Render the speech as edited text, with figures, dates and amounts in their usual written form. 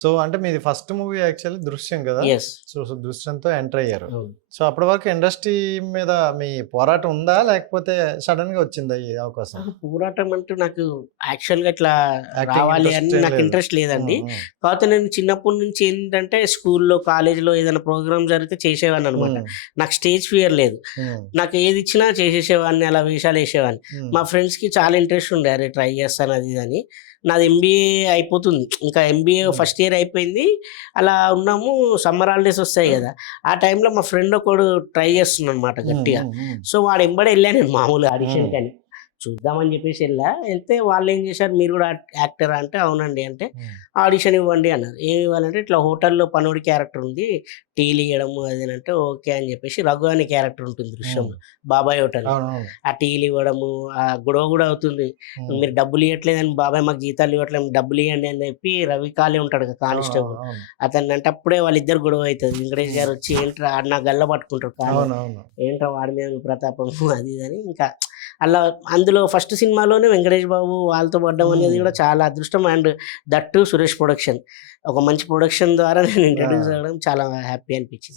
So, అంటే మీది first movie actually 'దృశ్యం' గదా! యెస్. సో, 'దృశ్యంతో' ఎంటర్ అయ్యారు. అవును. సో, అప్పటి వరకు ఇండస్ట్రీ మీద మీ పోరాటం ఉందా? లేకపోతే సడెన్‌గా వచ్చిందా ఈ అవకాశం? పోరాటం అంటూ నాకు యాక్చువల్‌గా ఇట్లా యాక్టింగ్ రావాలి ఇంట్రెస్ట్ అని ఏం నాకు లేదు. ఇంట్రెస్ట్ లేదండి. హ్మ్. హ్మ్. కాకపోతే నేను చిన్నప్పటి నుంచి ఏంటంటే స్కూల్‌లో, కాలేజీలో ఏదైనా ప్రోగ్రామ్ జరిగితే చేసేవాడిననమాట. హ్మ్. నాకు స్టేజ్ ఫియర్ లేదు. హ్మ్. నాకు ఏది ఇచ్చినా చేసేసేవాడిని. అలా వేషాలేసేవాడిని. హ్మ్. మా ఫ్రెండ్స్‌కి చాలా ఇంట్రెస్ట్ ఉండే. అరే! ట్రై చేస్తాను అది ఇది అని. నాది ఎంబీఏ అయిపోతుంది. ఇంకా ఎంబీఏ హ్మ్. ఫస్ట్ ఇయర్ అయిపోయింది. అలా ఉన్నాము. సమ్మర్ హాలిడేస్ వస్తాయి గదా! ఆ టైంలో మా ఫ్రెండ్ ఒకడు ట్రై చేస్తున్నాడనమాట హ్మ్. గట్టిగా. హ్మ్. హ్మ్. సో, వాడు ఎంబడే ఎళ్ళా నేను మామూలుగా హ్మ్. ఆడిషన్‌కని. చూద్దామని జెప్పేసి ఎళ్ళా. ఎళ్తే వాళ్ళేం జేశారు, "మీరు గూడా యాక్టరా?" అంటే, "అవునండి." అంటే, హ్మ్. "ఆడిషన్ ఇవ్వండి" అన్నారు. ఏమి ఇవ్వాలంటే, ఇట్లా హోటల్‌లో పనోడి క్యారెక్టర్ ఉంది. టీలియ్యడము అది ఇది అంటే, ఓకే అని జెప్పేసి రఘు అనే క్యారెక్టర్ ఉంటుంది హ్మ్. దృశ్యంలో. బాబాయ్ హోటల్‌లో. అవునవును. ఆ టీలివ్వడము, గొడవ గూడా అవుతుంది. హ్మ్. "మీరు డబ్బులియ్యట్లేదని బాబాయ్ మాకు జీతాలు ఇవ్వట్లేదు. డబ్బులియ్యండి" అని జెప్పి రవి కాళే ఉంటాడు కదా! కానిస్టేబుల్. అవునవును. అతన్నంటే అప్పుడే వాళ్ళిద్దరు గొడవ అయితది. వెంకటేష్ హ్మ్. గారొచ్చి, "ఏంట్రా" ఆడు నా గల్ల పట్టుకుంటాడు కాళ్ళని. అవునవును. ఏంట్రా వాడి మీద మీ ప్రతాపం అది ఇది అని ఇంకా అలా అందులో ఫస్ట్ సినిమాలోనే వెంకటేష్ బాబు వాళ్ళతో పడ్డం అనేది హ్మ్. కూడా చాలా అదృష్టం. And that two Suresh production. ఒక మంచి ప్రొడక్షన్ ద్వారా నేను ఇంట్రొడ్యూస్ ఆ! అవ్వడం చాలా హ్యాపీ అనిపించింది.